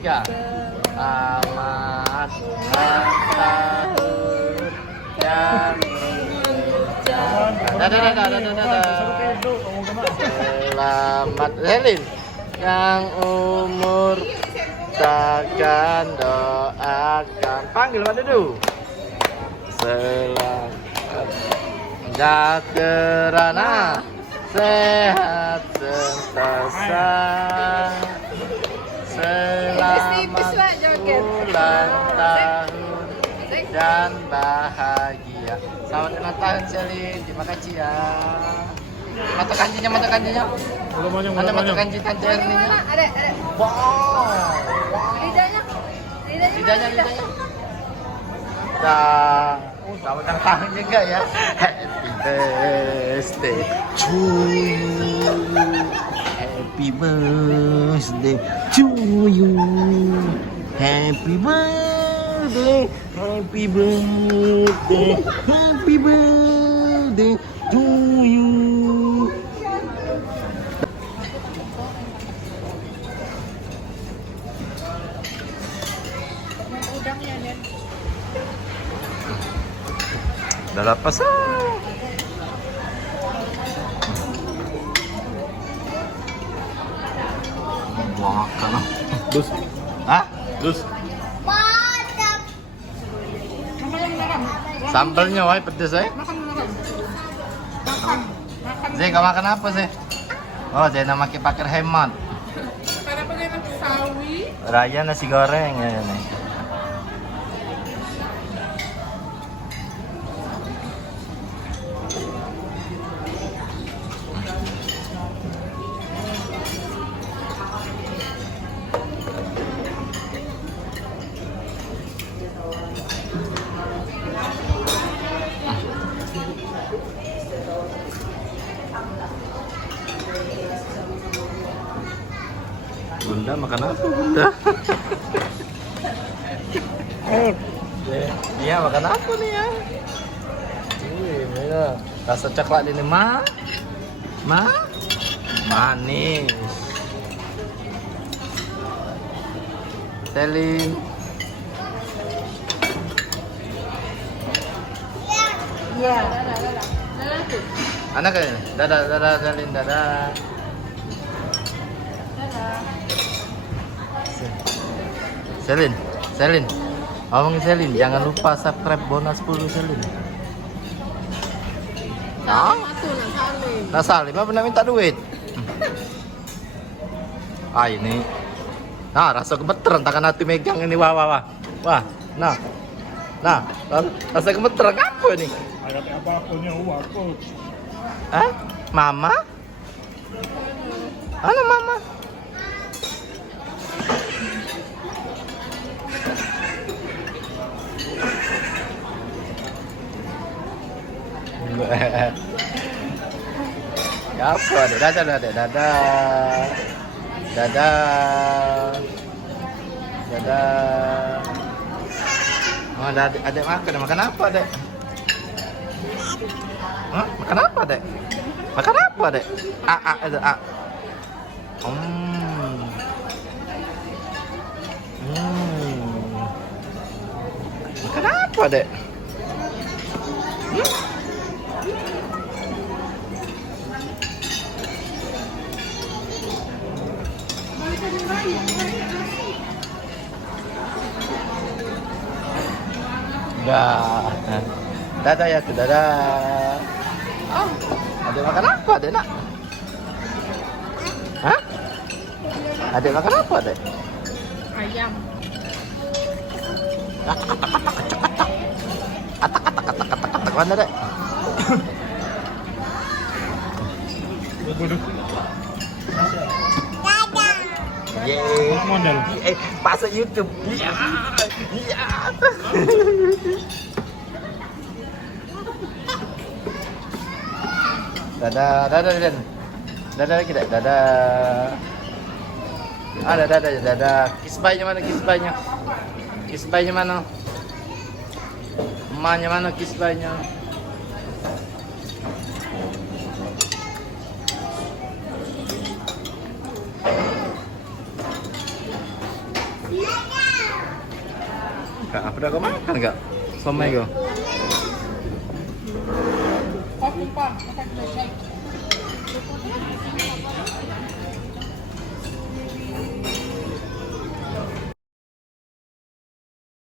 3. Selamat ulang tahun yang selamat Selin yang umur takkan doakan. Panggil Pak Dudu. Selamat Jakerana sehat sentosa. Selamat ulang tahun dan bahagia. Selamat ulang tahun Selin. Terima kasih ya. Mata kanjinya. Mana mata kanji tante Erninya? Ada. Wow. Lidahnya. Selamat ulang tahun juga ya. Happy birthday to you. Happy birthday to you. Happy birthday. Happy birthday. Happy birthday to you. Udangnya nih. Udah lepas makan Dus. hah? Dus. Sambelnya wah pedes Zai gak makan apa sih? Oh Zai nak pakai hemat. Para pakai nasi sawi. Raya nasi goreng ya nih. Bunda makan apa Bunda? Iya makan apa nih ya? Ini ya. Rasa coklat ini manis. Selin. Iya. Anak kan? Dadah Selin, dadah. Selin, ngomongin Selin, jangan lupa subscribe bonus 10 Selin. Nah Salim, apa minta duit? Ini, nah rasa gemeteran tangan hati megang ini, wah, nah, rasa gemeteran apa ini? Ayat apa-apanya aku. Mama? Mana Mama? Ya apa deh, dadah. Oh, adek makan apa dek? Hah? Makan apa dek? Makan apa dek? Itu Makan apa dek? Dadah ya tuh, dadah. Adek makan apa adek nak? Hah? Adek makan apa adek? Ayam. Katak mana dek? Yeay. Modal. Pasang YouTube. Iya. Dadah. Dadah lagi dek. Dadah. Dadah. Kisbainya mana? Kisbainya mana? Emaknya mana kisbainya? Kak, apa kau makan kak? Somai kau. Kopi pa. Makan dessert.